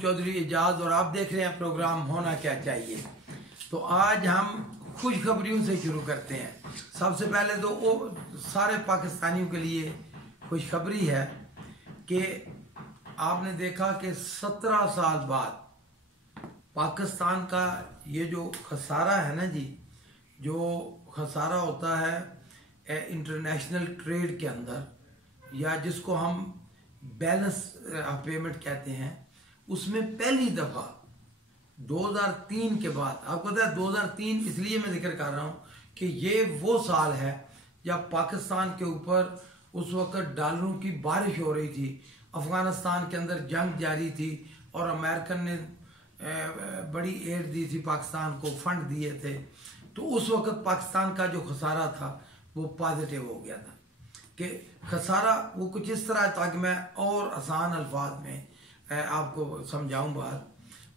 चौधरी एजाज और आप देख रहे हैं प्रोग्राम होना क्या चाहिए। तो आज हम खुशखबरियों से शुरू करते हैं। सबसे पहले तो वो सारे पाकिस्तानियों के लिए खुशखबरी है कि आपने देखा कि 17 साल बाद पाकिस्तान का ये जो खसारा है ना जी, जो खसारा होता है इंटरनेशनल ट्रेड के अंदर, या जिसको हम बैलेंस पेमेंट कहते हैं, उसमें पहली दफ़ा 2003 के बाद, आपको पता है 2003 इसलिए मैं जिक्र कर रहा हूँ कि ये वो साल है जब पाकिस्तान के ऊपर उस वक़्त डॉलरों की बारिश हो रही थी, अफ़गानिस्तान के अंदर जंग जारी थी और अमेरिकन ने बड़ी एड दी थी पाकिस्तान को, फंड दिए थे। तो उस वक़्त पाकिस्तान का जो खसारा था वो पॉजिटिव हो गया था कि खसारा वो कुछ इस तरह, ताकि मैं और आसान अल्फाज में आपको समझाऊं बात,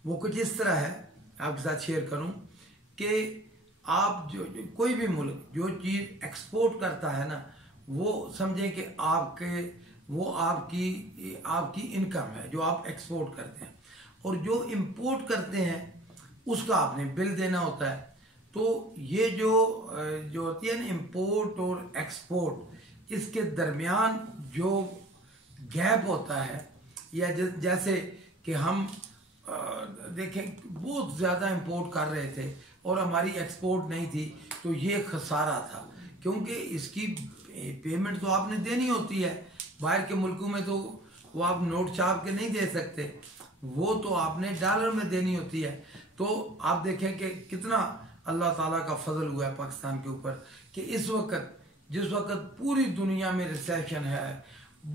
वो कुछ इस तरह है, आपके साथ शेयर करूं कि आप जो कोई भी मुल्क जो चीज़ एक्सपोर्ट करता है ना, वो समझें कि आपकी इनकम है जो आप एक्सपोर्ट करते हैं, और जो इंपोर्ट करते हैं उसका आपने बिल देना होता है। तो ये जो होती है ना इंपोर्ट और एक्सपोर्ट, इसके दरमियान जो गैप होता है, या जैसे कि हम देखें बहुत ज़्यादा इंपोर्ट कर रहे थे और हमारी एक्सपोर्ट नहीं थी, तो ये खसारा था, क्योंकि इसकी पेमेंट तो आपने देनी होती है। बाहर के मुल्कों में तो वो आप नोट छाप के नहीं दे सकते, वो तो आपने डॉलर में देनी होती है। तो आप देखें कि कितना अल्लाह ताला का फजल हुआ है पाकिस्तान के ऊपर कि इस वक्त जिस वक्त पूरी दुनिया में रिसेशन है,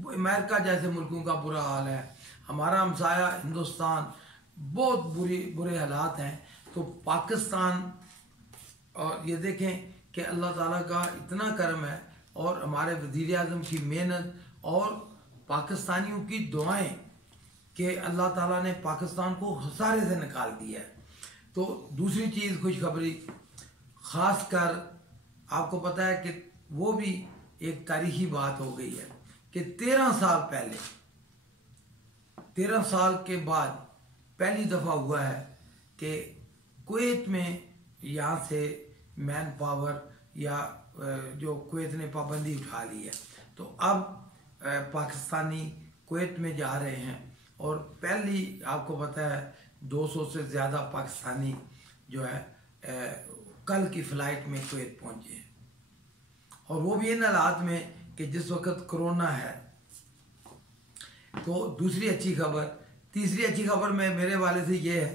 अमेरिका जैसे मुल्कों का बुरा हाल है, हमारा हमसाया हिंदुस्तान बहुत बुरे हालात हैं, तो पाकिस्तान, और ये देखें कि अल्लाह ताला का इतना करम है और हमारे वज़ीर आज़म की मेहनत और पाकिस्तानियों की दुआएं कि अल्लाह ताला ने पाकिस्तान को खसारे से निकाल दिया है। तो दूसरी चीज़ खुशखबरी, ख़ास कर आपको पता है कि वो भी एक तारीखी बात हो गई है कि 13 साल पहले, 13 साल के बाद पहली दफ़ा हुआ है कि कुवैत में यहाँ से मैन पावर या जो कुवैत ने पाबंदी उठा ली है, तो अब पाकिस्तानी कुवैत में जा रहे हैं, और पहली आपको पता है 200 से ज़्यादा पाकिस्तानी जो है कल की फ़्लाइट में कुवैत पहुँचे हैं, और वो भी इन हालात में कि जिस वक्त कोरोना है। तो दूसरी अच्छी खबर, तीसरी अच्छी खबर में मेरे वाले से ये है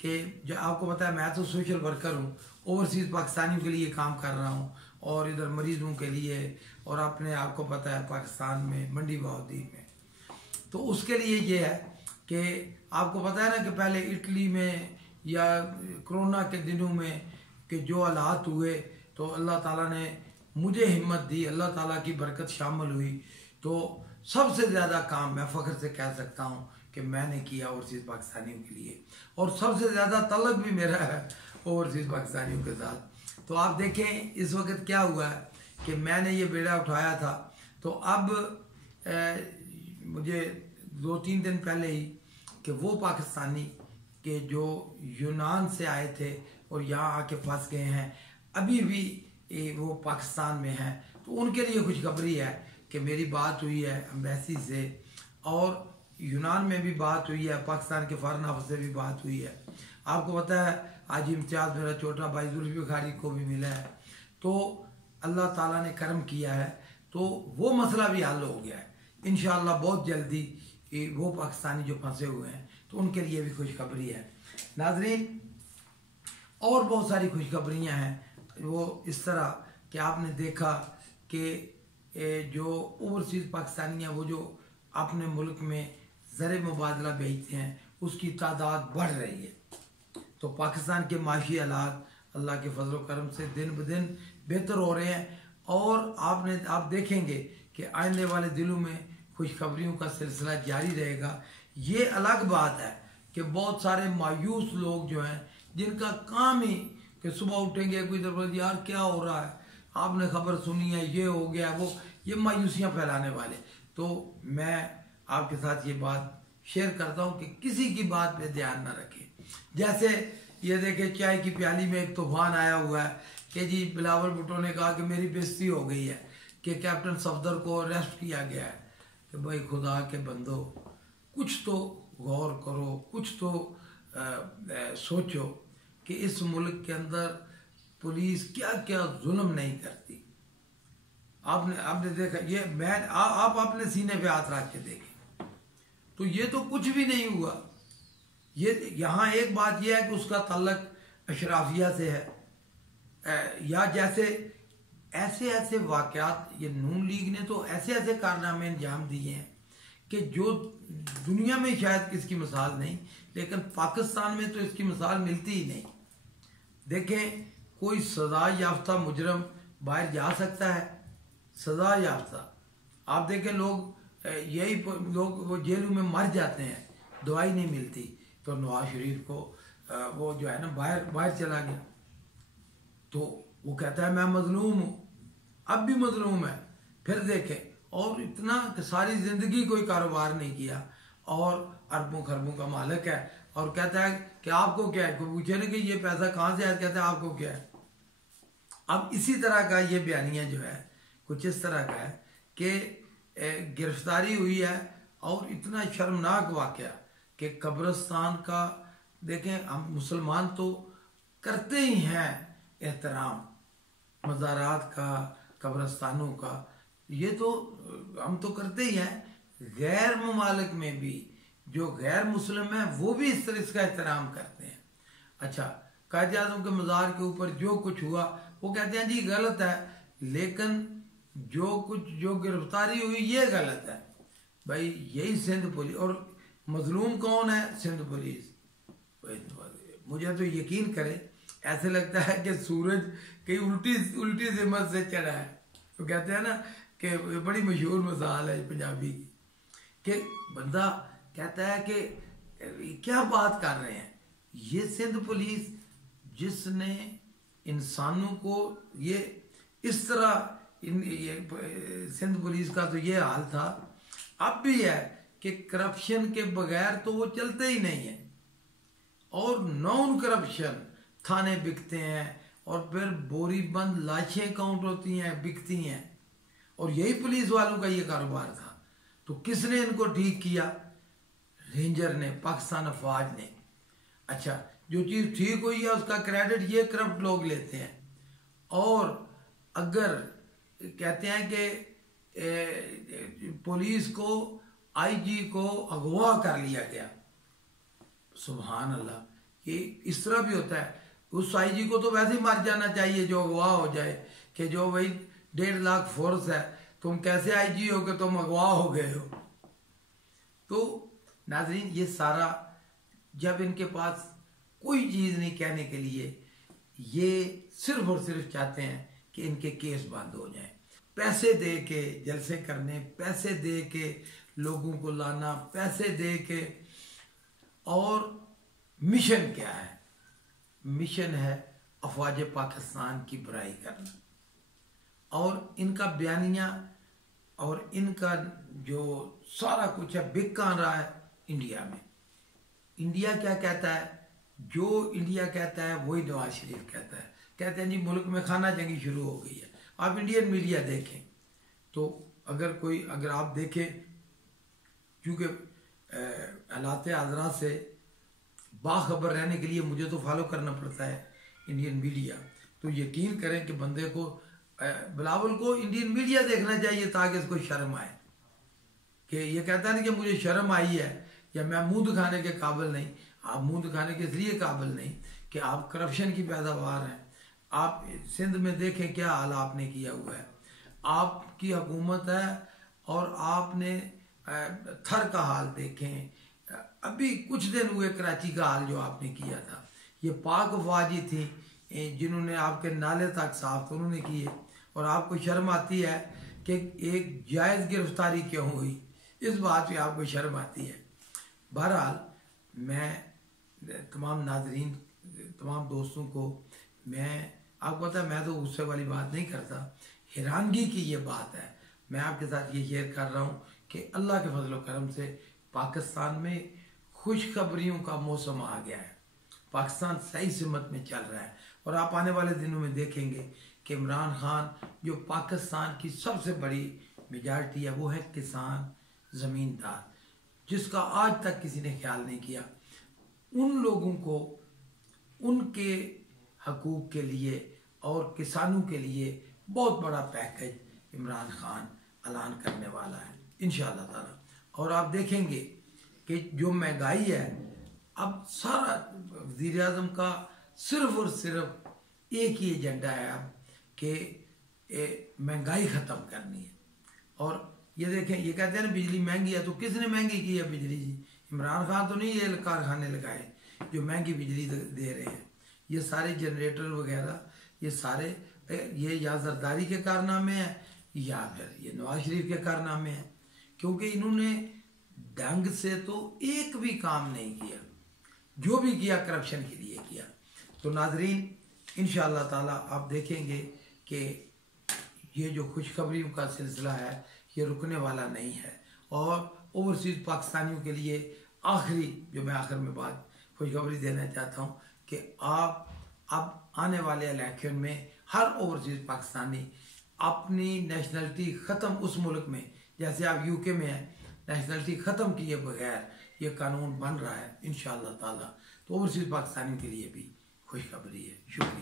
कि जो आपको पता है मैं तो सोशल वर्कर हूँ, ओवरसीज़ पाकिस्तानियों के लिए काम कर रहा हूँ, और इधर मरीज़ों के लिए, और अपने आपको पता है पाकिस्तान में मंडी बहाउद्दीन में। तो उसके लिए ये है कि आपको पता है ना कि पहले इटली में या कोरोना के दिनों में कि जो हालात हुए, तो अल्लाह ताला ने मुझे हिम्मत दी, अल्लाह ताला की बरकत शामिल हुई। तो सबसे ज़्यादा काम मैं फ़ख्र से कह सकता हूँ कि मैंने किया ओवरसीज़ पाकिस्तानियों के लिए, और सबसे ज़्यादा तल्लुक़ भी मेरा है ओवरसीज़ पाकिस्तानियों के साथ। तो आप देखें इस वक्त क्या हुआ है कि मैंने ये बेड़ा उठाया था, तो अब मुझे 2-3 दिन पहले ही कि वो पाकिस्तानी के जो यूनान से आए थे और यहाँ आके फंस गए हैं, अभी भी वो पाकिस्तान में हैं, तो उनके लिए खुशखबरी है कि मेरी बात हुई है एम्बेसी से, और यूनान में भी बात हुई है, पाकिस्तान के फॉरेन ऑफिस से भी बात हुई है। आपको पता है आज इम्तियाज़ मेरा छोटा भाई जुल्फ़िकार को भी मिला है, तो अल्लाह ताला ने करम किया है, तो वो मसला भी हल हो गया है इंशाअल्लाह बहुत जल्दी। वो पाकिस्तानी जो फंसे हुए हैं तो उनके लिए भी खुशखबरी है। नाज़रीन, और बहुत सारी खुशखबरियाँ हैं वो इस तरह कि आपने देखा कि जो ओवरसीज़ पाकिस्तानी हैं वो जो अपने मुल्क में ज़र मुबादला भेजते हैं उसकी तादाद बढ़ रही है। तो पाकिस्तान के माशी हालात अल्लाह के फजल करम से दिन ब दिन बेहतर हो रहे हैं, और आप देखेंगे कि आने वाले दिनों में खुशखबरियों का सिलसिला जारी रहेगा। ये अलग बात है कि बहुत सारे मायूस लोग जो हैं, जिनका काम ही कि सुबह उठेंगे कोई इधर यार क्या हो रहा है, आपने खबर सुनी है, ये हो गया वो, ये मायूसियाँ फैलाने वाले। तो मैं आपके साथ ये बात शेयर करता हूँ कि किसी की बात पे ध्यान ना रखें। जैसे ये देखे चाय की प्याली में एक तूफान आया हुआ है कि जी बिलावल भुट्टो ने कहा कि मेरी बेइज्जती हो गई है कि कैप्टन सफदर को अरेस्ट किया गया है। कि भाई खुदा के बंदो, कुछ तो गौर करो, कुछ तो सोचो कि इस मुल्क के अंदर पुलिस क्या क्या जुल्म नहीं करती। आपने देखा ये, मैं आप अपने सीने पे हाथ रख के देखें तो ये तो कुछ भी नहीं हुआ। ये यहाँ एक बात यह है कि उसका ताल्लुक अशराफिया से है, या जैसे ऐसे ऐसे वाक़यात, ये नून लीग ने तो ऐसे ऐसे कारनामे अंजाम दिए हैं कि जो दुनिया में शायद इसकी मिसाल नहीं, लेकिन पाकिस्तान में तो इसकी मिसाल मिलती ही नहीं। देखें, कोई सजा याफ्ता मुजरम बाहर जा सकता है, सजा याफ्ता। आप देखें लोग यही लोग वो जेलों में मर जाते हैं, दवाई नहीं मिलती, तो नवाज शरीफ को वो जो है ना बाहर चला गया, तो वो कहता है मैं मजलूम हूँ, अब भी मजलूम है। फिर देखें, और इतना कि सारी ज़िंदगी कोई कारोबार नहीं किया और अरबों खरबों का मालिक है, और कहता है कि आपको क्या है। कोई पूछे ना कि ये पैसा कहाँ से आया, कहता है आपको क्या है। अब इसी तरह का ये बयानिया जो है कुछ इस तरह का है कि गिरफ्तारी हुई है, और इतना शर्मनाक वाक़या कि कब्रिस्तान का, देखें हम मुसलमान तो करते ही हैं एहतराम मज़ारात का, कब्रिस्तानों का, ये तो हम तो करते ही हैं। गैर ममालिक में भी जो गैर मुस्लिम हैं वो भी इस तरह इसका एहतराम करते हैं। अच्छा, कायद आज़म के मज़ार के ऊपर जो कुछ हुआ वो कहते हैं जी गलत है, लेकिन जो गिरफ्तारी हुई ये गलत है। भाई यही सिंध पुलिस, और मजलूम कौन है? सिंध पुलिस। मुझे तो यकीन करे ऐसे लगता है कि सूरज कहीं उल्टी सिमत से चढ़ा है। तो कहते हैं ना कि बड़ी मशहूर मिसाल है पंजाबी की, कि बंदा कहता है कि क्या बात कर रहे हैं, ये सिंध पुलिस जिसने इंसानों को ये इस तरह सिंध पुलिस का तो ये हाल था, अब भी है कि करप्शन के बगैर तो वो चलते ही नहीं है, और नॉन करप्शन थाने बिकते हैं, और फिर बोरी बंद लाशें काउंट होती हैं, बिकती हैं, और यही पुलिस वालों का ये कारोबार था। तो किसने इनको ठीक किया? रेंजर ने, पाकिस्तान अफवाज ने। अच्छा, जो चीज़ ठीक हुई है उसका क्रेडिट ये करप्ट लोग लेते हैं। और अगर कहते हैं कि पुलिस को, आईजी को अगवा कर लिया गया, सुभान अल्लाह, ये इस तरह भी होता है। उस आईजी को तो वैसे ही मर जाना चाहिए जो अगवा हो जाए, कि जो भाई 1.5 लाख फोर्स है, तुम कैसे आईजी हो कि तुम अगवा हो गए हो। तो नाज़रीन, ये सारा जब इनके पास कोई चीज़ नहीं कहने के लिए, ये सिर्फ और सिर्फ चाहते हैं कि इनके केस बंद हो जाएं। पैसे दे के जलसे करने, पैसे दे के लोगों को लाना, पैसे दे के, और मिशन क्या है? मिशन है अफवाज पाकिस्तान की बुराई करना। और इनका बयानिया और इनका जो सारा कुछ है बिक कहाँ रहा है? इंडिया में। इंडिया क्या कहता है? जो इंडिया कहता है वही नवाज शरीफ कहता है। कहते हैं जी मुल्क में खाना जंगी शुरू हो गई है। आप इंडियन मीडिया देखें तो अगर आप देखें, क्योंकि हालात हाज़रा से बाखबर रहने के लिए मुझे तो फॉलो करना पड़ता है इंडियन मीडिया, तो यकीन करें कि बंदे को, बिलावल को इंडियन मीडिया देखना चाहिए ताकि इसको शर्म आए। कि ये कहता है ना कि मुझे शर्म आई है या मैं मुंह दिखाने के काबिल नहीं। आप मुंह दिखाने के इसलिए काबिल नहीं कि आप करप्शन की पैदावार हैं। आप सिंध में देखें क्या हाल आपने किया हुआ है। आपकी हुकूमत है और आपने थर का हाल देखें। अभी कुछ दिन हुए कराची का हाल जो आपने किया था, ये पाक अफवाजी थी जिन्होंने आपके नाले तक साफ उन्होंने किए, और आपको शर्म आती है कि एक जायज़ गिरफ्तारी क्यों हुई, इस बात पे आपको शर्म आती है। बहरहाल, मैं तमाम नाजरीन, तमाम दोस्तों को, मैं आपको पता है मैं तो गुस्से वाली बात नहीं करता, हैरानगी की ये बात है। मैं आपके साथ ये शेयर कर रहा हूँ कि अल्लाह के फजल व करम से पाकिस्तान में खुशखबरियों का मौसम आ गया है। पाकिस्तान सही सिमत में चल रहा है और आप आने वाले दिनों में देखेंगे कि इमरान खान, जो पाकिस्तान की सबसे बड़ी मेजॉरिटी है, वो है किसान ज़मींदार, जिसका आज तक किसी ने ख्याल नहीं किया। उन लोगों को उनके हकूक़ के लिए और किसानों के लिए बहुत बड़ा पैकेज इमरान खान ऐलान करने वाला है इंशाअल्लाह ताला। और आप देखेंगे कि जो महंगाई है, अब सारा वज़ीर आज़म का सिर्फ और सिर्फ एक ही एजेंडा है अब कि महंगाई ख़त्म करनी है। और ये देखें, ये कहते हैं ना बिजली महंगी है, तो किसने महंगी की है बिजली जी? इमरान खान तो नहीं ये कारखाने लगाए जो महंगी बिजली दे रहे हैं। ये सारे जनरेटर वगैरह ये सारे ये या जरदारी के कारनामे हैं या फिर ये नवाज शरीफ के कारनामे हैं, क्योंकि इन्होंने ढंग से तो एक भी काम नहीं किया, जो भी किया करप्शन के लिए किया। तो नाजरीन, इंशाअल्लाह ताला आप देखेंगे कि ये जो खुशखबरियों का सिलसिला है ये रुकने वाला नहीं है। और ओवरसीज़ पाकिस्तानियों के लिए आखिरी जो मैं आखिर में बात खुशखबरी देना चाहता हूँ कि आप अब आने वाले इलेक्शन में हर ओवरसीज़ पाकिस्तानी अपनी नेशनलिटी ख़त्म उस मुल्क में, जैसे आप यूके में हैं, नेशनलिटी ख़त्म किए बगैर ये कानून बन रहा है इंशाअल्लाह ताला। तो ओवरसीज़ पाकिस्तानियों के लिए भी खुशखबरी है। शुक्रिया।